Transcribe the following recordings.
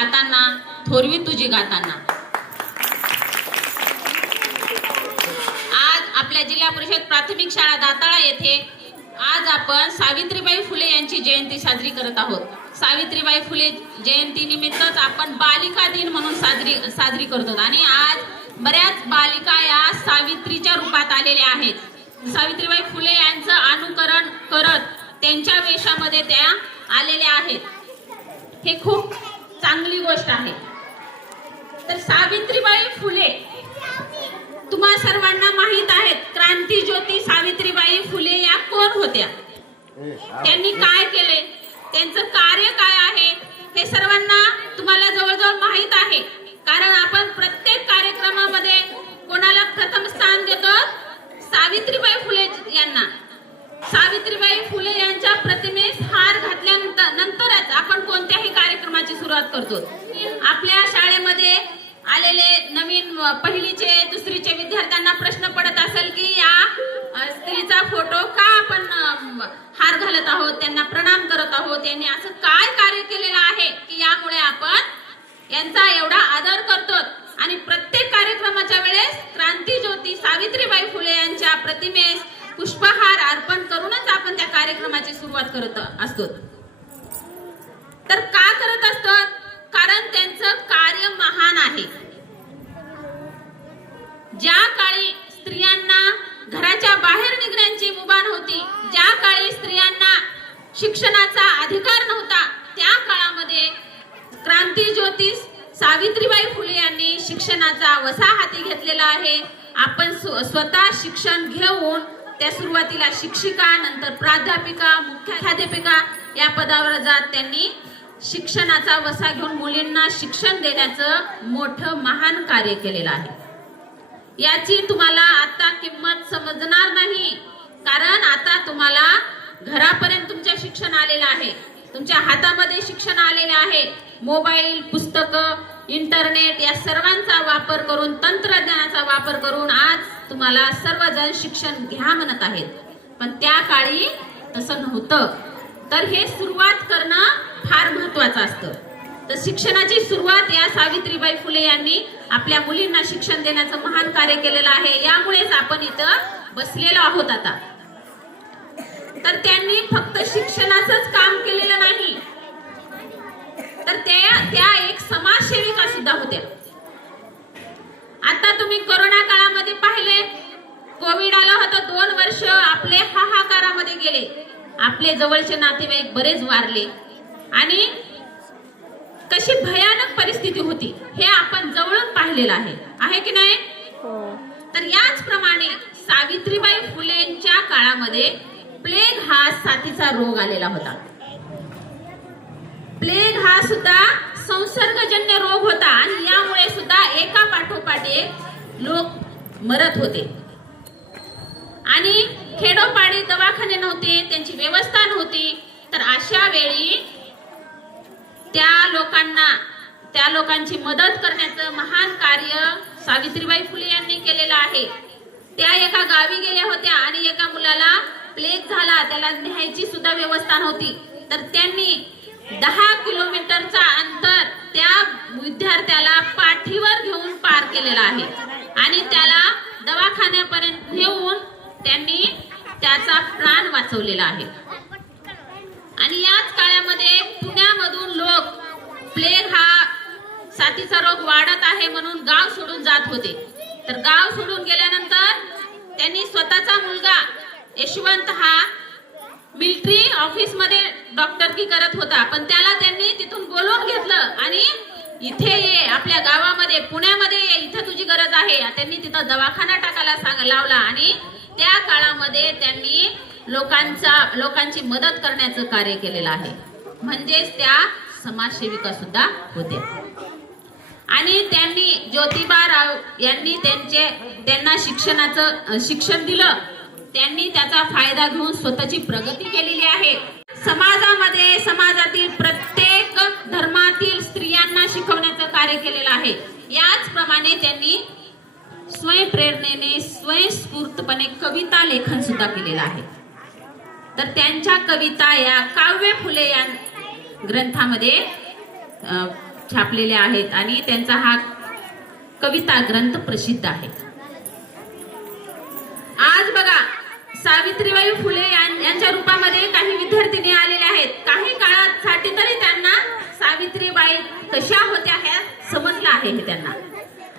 गाताना, थोरवी तुझी गाताना. आज आपल्या जिल्हा परिषद प्राथमिक शाळा दाताळा येथे आज आपण सावित्रीबाई फुले यांची जयंती साजरी करत आहोत. सावित्रीबाई फुले जयंती निमित्तच आपण बालिका दिन म्हणून साजरी करतो आणि आज बऱ्याच बालिका या सावित्रीच्या रूपात आलेल्या आहेत. सावित्रीबाई फुले यांचं अनुकरण करत त्यांच्या वेशामध्ये त्या आलेल्या आहेत. हे खूप चांगली गोष्ट आहे. तर सावित्रीबाई फुले तुम्हा सर्वांना माहित आहेत. क्रांतिज्योती सावित्रीबाई फुले या कोण होत्या, त्यांनी काय केले, त्यांचं कार्य काय आहे हे सर्वांना तुम्हाला जवळजवळ माहित आहे. कारण आपण प्रत्येक कार्यक्रमामध्ये कोणाला प्रथम स्थान देतो, सावित्रीबाई फुले यांना. सावित्रीबाई फुले यांच्या प्रतिमेस हार घातल्यानंतरच आपण कोणत्याही कार्यक्रमाची सुरुवात करतो. आपल्या शाळेमध्ये आलेले नवीन पहिलीचे दुसरीचे विद्यार्थ्यांना प्रश्न पडत असेल की या स्त्रीचा फोटो का आपण हार घालत आहोत, त्यांना प्रणाम करत आहोत, यांनी असं काय कार्य केलेलं आहे की यामुळे आपण यांचा एवढा आदर करतो आणि प्रत्येक कार्यक्रमाच्या वेळेस क्रांतिज्योती सावित्रीबाई फुले यांच्या प्रतिमेस पुष्पहार अर्पण करूनच आपण त्या कार्यक्रमाची सुरुवात करत असतो. तर का करत असतो? कारण त्यांचं कार्य महान आहे. ज्या काळी स्त्रियांना घराच्या बाहेर निघण्याची मुभा नव्हती, ज्या काळी स्त्रियांना शिक्षणाचा अधिकार नव्हता, त्या काळामध्ये क्रांतिज्योती सावित्रीबाई फुले यांनी शिक्षणाचा वसा हाती घेतलेला आहे. आपण स्वतः शिक्षण घेऊन त्या सुरुवातीला शिक्षिका, नंतर प्राध्यापिका, मुख्याध्यापिका या पदावर जात त्यांनी शिक्षणाचा वसा घेऊन मुलींना शिक्षण देण्याचं मोठं महान कार्य केलेलं आहे. याची तुम्हाला आता किंमत समजणार नाही, कारण आता तुम्हाला घरापर्यंत तुमच्या शिक्षण आलेलं आहे, तुमच्या हातामध्ये शिक्षण आलेलं आहे. मोबाईल, पुस्तकं, इंटरनेट या सर्वांचा वापर करून, तंत्रज्ञानाचा वापर करून आज तुम्हाला सर्वजण शिक्षण घ्या म्हणत आहेत. पण त्या काळी तसं नव्हतं. तर हे सुरुवात करणं फार महत्वाचं असतं. तर शिक्षणाची सुरुवात या सावित्रीबाई फुले यांनी आपल्या मुलींना शिक्षण देण्याचं महान कार्य केलेलं आहे. यामुळेच आपण इथं बसलेलो आहोत आता. तर त्यांनी फक्त शिक्षणाचंच काम केलेलं नाही, तर त्या एक समाजसेविका सुद्धा होत्या. आता तुम्ही कोरोना काळामध्ये पाहिले, कोविड आलं होतं, 2 वर्ष आपले हाहाकारामध्ये गेले. आपले जवळचे नातेवाईक बरेच वारले आणि कशी भयानक परिस्थिती होती हे आपण जवळून पाहिलेलं आहे की नाही? तर याचप्रमाणे सावित्रीबाई फुलेंच्या काळामध्ये प्लेग हा साथीचा रोग आलेला होता. प्लेग हा सुद्धा संसर्गजन्य रोग होता आणि यामुळे सुद्धा एका पाठोपाठ एक लोक मरत होते आणि खेडोपाडी दवाखाने नव्हते, त्यांची व्यवस्था नव्हती. तर अशा वेळी त्या लोकांची मदत करण्याचं महान कार्य सावित्रीबाई फुले यांनी केलेलं आहे. त्या एका गावी गेल्या होत्या आणि एका मुलाला प्लेग झाला, त्याला न्यायची सुद्धा व्यवस्था नव्हती. तर त्यांनी 10 किलोमीटरचा अंतर त्या विद्यार्थ्याला पाठीवर घेऊन पार केलेला आहे आणि त्याला दवाखान्यापर्यंत नेऊन त्यांनी त्याचा प्राण वाचवलेला आहे. आणि याच काळामध्ये पुण्यामधून लोक प्लेग हा साथीचा रोग वाढत आहे म्हणून गाव सोडून जात होते. तर गाव सोडून गेल्यानंतर त्यांनी स्वतःचा मुलगा यशवंत हा मिलिटरी ऑफिस मध्ये डॉक्टरकी करत होता, पण त्याला त्यांनी तिथून बोलवून घेतलं आणि इथे ये, आपल्या गावामध्ये पुण्यामध्ये ये, इथे तुझी गरज आहे. त्यांनी तिथं दवाखाना टाकायला लावला आणि त्या काळामध्ये त्यांनी लोकांची मदत करण्याचं कार्य केलेलं आहे. म्हणजेच त्या समाजसेविका सुद्धा होत्या. आणि त्यांनी ज्योतिबाराव यांनी त्यांना शिक्षण दिलं. त्यांनी त्याचा फायदा घेऊन स्वतःची प्रगती केलेली आहे. समाजातील प्रत्येक धर्मातील स्त्रियांना शिकवण्याचं कार्य केलेलं आहे. याचप्रमाणे त्यांनी स्वयंप्रेरणेने स्वयंस्फूर्तपणे कविता लेखन सुद्धा केलेलं आहे. तर त्यांच्या कविता या काव्य फुले या ग्रंथामध्ये छापलेले आहेत आणि त्यांचा हा कविता ग्रंथ प्रसिद्ध आहे. आज बघा सावित्रीबाई फुले यांच्या रूपामध्ये काही विद्यार्थिनी आलेले आहेत. काही काळासाठी तरी त्यांना सावित्रीबाई कशा होत्या हे समजलं आहे हे त्यांना.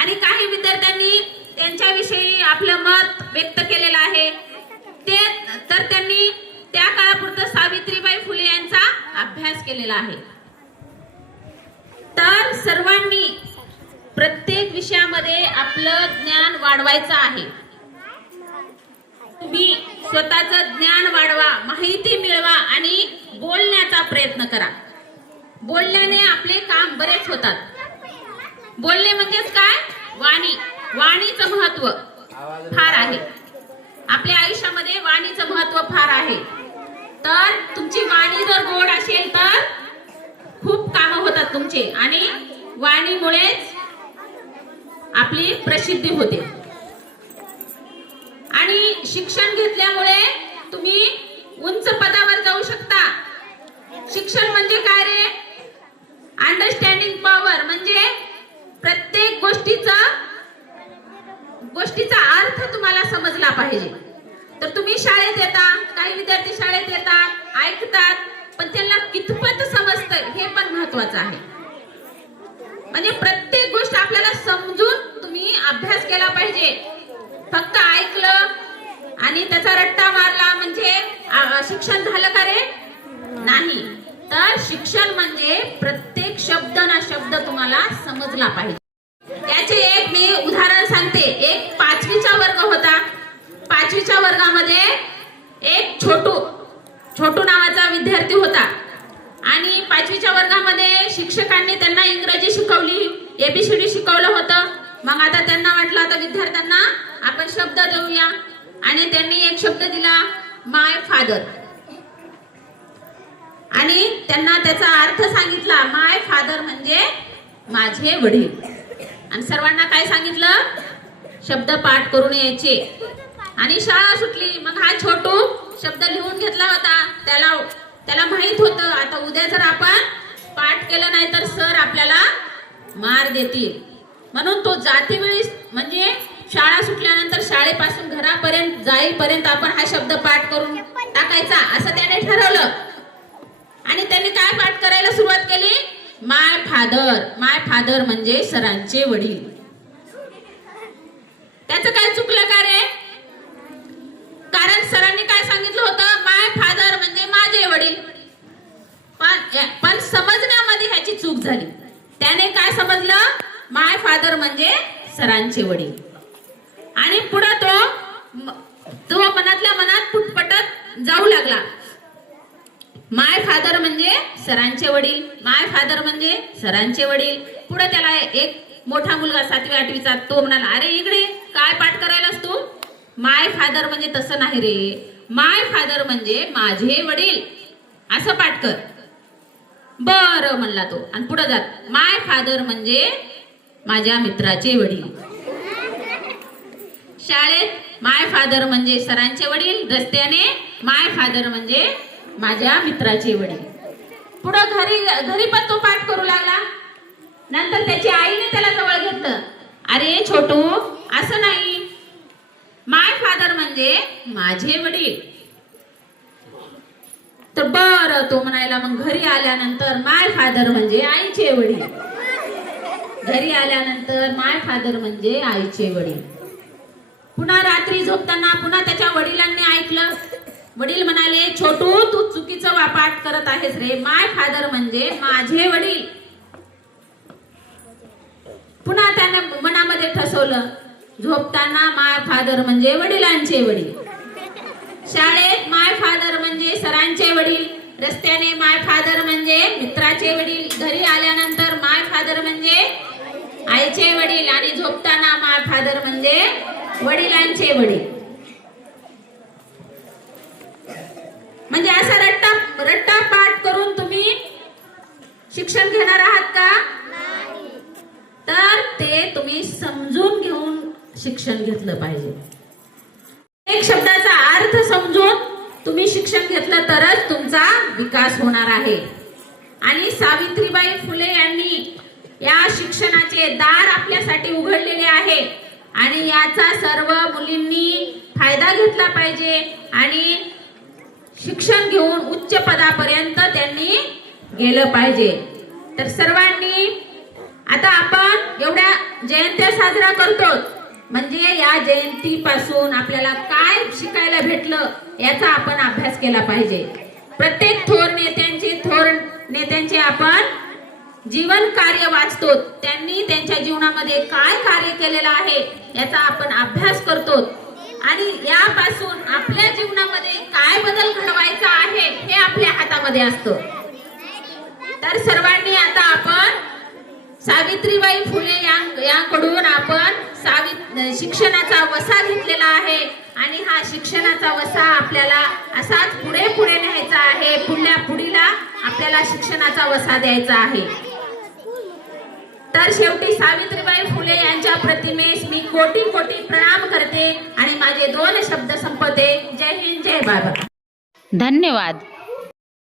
आणि काही विद्यार्थ्यांनी त्यांच्याविषयी आपलं मत व्यक्त केलेलं आहे. ते तर त्यांनी त्या काळापुरतं सावित्रीबाई फुले यांचा अभ्यास केलेला आहे. तर सर्वांनी प्रत्येक विषयामध्ये आपलं ज्ञान वाढवायचं आहे. तुम्ही स्वतःचं ज्ञान वाढवा, माहिती मिळवा आणि बोलण्याचा प्रयत्न करा. बोलण्याने आपले काम बरेच होतात. बोलणे म्हणजेच काय? वाणी. वाणीचं महत्व फार आहे. आपल्या आयुष्यामध्ये वाणीचं महत्व फार आहे. तर तुमची वाणी जर गोड असेल तर खूप कामं होतात तुमचे आणि वाणीमुळेच आपली प्रसिद्धी होते. आणि शिक्षण घेतल्यामुळे तुम्ही उंच पदावर जाऊ शकता. शिक्षण म्हणजे काय रे? अंडरस्टँडिंग पॉवर, म्हणजे प्रत्येक गोष्टीचा अर्थ तुम्हाला समजला पाहिजे. तर तुम्ही शाळेत येता, काही विद्यार्थी शाळेत येतात, ऐकतात, पण त्यांना कितपत समजतं हे पण महत्वाचं आहे. म्हणजे प्रत्येक गोष्ट आपल्याला समजून तुम्ही अभ्यास केला पाहिजे. फक्त ऐकलं आणि त्याचा रट्टा मारला म्हणजे शिक्षण झालं का रे? नाही. तर शिक्षण म्हणजे प्रत्येक शब्द ना शब्द तुम्हाला समजला पाहिजे. त्याचे एक मी उदाहरण सांगते. एक 5वीचा वर्ग होता. 5वीच्या वर्गामध्ये एक छोटू नावाचा विद्यार्थी होता आणि 5वीच्या वर्गामध्ये शिक्षकांनी त्यांना इंग्रजी शिकवली, ABCD शिकवलं होतं. मग आता त्यांना वाटलं आता विद्यार्थ्यांना आपण शब्द देऊया आणि त्यांनी एक शब्द दिला, माय फादर. आणि त्यांना त्याचा अर्थ सांगितला. माय फादर म्हणजे माझे वडील. आणि सर्वांना काय सांगितलं? शब्द पाठ करून यायचे. आणि शाळा सुटली. मग हा छोटू शब्द लिहून घेतला होता. त्याला माहित होतं आता उद्या जर आपण पाठ केलं नाही तर सर आपल्याला मार देतील. म्हणून तो जातीवेळी म्हणजे शाळा सुटल्यानंतर शाळेपासून घरापर्यंत जाईपर्यंत आपण हा शब्द पाठ करून टाकायचा असं त्याने ठरवलं. आणि त्यांनी काय पाठ करायला सुरुवात केली? माय फादर. माय फादर म्हणजे सरांचे वडील. त्याचं काय चुकलं का रे? कारण सरांनी काय सांगितलं होतं? माय फादर म्हणजे माझे वडील. पण समजण्यामध्ये ह्याची चूक झाली. त्याने काय समजलं? माय फादर म्हणजे सरांचे वडील. आणि पुढे तो मनातल्या मनात पुटपटत जाऊ लागला. माय फादर म्हणजे सरांचे वडील, माय फादर म्हणजे सरांचे वडील. पुढे त्याला एक मोठा मुलगा 7वी 8वीचा तो म्हणाला, अरे इकडे काय पाठ करायलास तू? माय फादर म्हणजे तसं नाही रे, माय फादर म्हणजे माझे वडील असं पाठ कर. बरं म्हणला तो. आणि पुढे जात माय फादर म्हणजे माझ्या मित्राचे वडील. शाळेत माय फादर म्हणजे सरांचे वडील, रस्त्याने माय फादर म्हणजे माझ्या मित्राचे वडील. पुढं घरी पण तो पाठ करू लागला. नंतर त्याची आईने त्याला जवळ घेतलं. अरे छोटू असं नाही, माय फादर म्हणजे माझे वडील. तर बरं तो म्हणायला. मग घरी आल्यानंतर माय फादर म्हणजे आईचे वडील. घरी आल्यानंतर माय फादर म्हणजे आईचे वडील. पुन्हा रात्री झोपताना पुन्हा त्याच्या वडिलांनी ऐकलं. वडील म्हणाले, छोटू तू चुकीचं पाठ करत आहेस रे, माय फादर म्हणजे माझे वडील. पुन्हा त्याने मनामध्ये ठसवलं. झोपताना माय फादर म्हणजे वडिलांचे वडील. शाळेत माय फादर म्हणजे सरांचे वडील, रस्त्याने माय फादर म्हणजे मित्राचे वडील, घरी आल्यानंतर माय फादर म्हणजे आईचे वडील आणि झोपताना माय फादर म्हणजे वडिलांचे वडील. म्हणजे असा रट्टा पाठ करून तुम्ही शिक्षण घेणार आहात का? तर ते तुम्ही समजून घेऊन शिक्षण घेतलं पाहिजे. एक शब्दाचा अर्थ समजून तुम्ही शिक्षण घेतलं तरच तुमचा विकास होणार आहे. आणि सावित्रीबाई फुले यांनी या शिक्षणाचे दार आपल्यासाठी उघडलेले आहे आणि याचा सर्व मुलींनी फायदा घेतला पाहिजे आणि शिक्षण घेऊन उच्च पदापर्यंत त्यांनी गेलं पाहिजे। तर सर्वांनी आता आपण एवढ्या जयंत्या साजरा करतो, म्हणजे या जयंतीपासून आपल्याला काय शिकायला भेटलं याचा आपण अभ्यास केला पाहिजे। प्रत्येक थोर नेत्यांचे आपण जीवन कार्य वाचतो, त्यांनी त्यांच्या जीवनामध्ये काय कार्य केलेलं आहे याचा आपण अभ्यास करतो आणि यापासून आपल्या जीवनामध्ये काय बदल घडवायचा आहे हे आपल्या हातामध्ये असतं। तर सर्वांनी आता आपण सावित्रीबाई फुले यांकडून आपण शिक्षणाचा वसा घेतलेला आहे आणि हा शिक्षणाचा वसा आपल्याला असाच पुढे पुढे न्यायचा आहे। पुढल्या पिढीला आपल्याला शिक्षणाचा वसा द्यायचा आहे। तर शेवटी सावित्रीबाई फुले यांच्या प्रतिमेस मी कोटी कोटी प्रणाम करते आणि माझे 2 शब्द संपवते। जय हिंद, जय बाबा। धन्यवाद।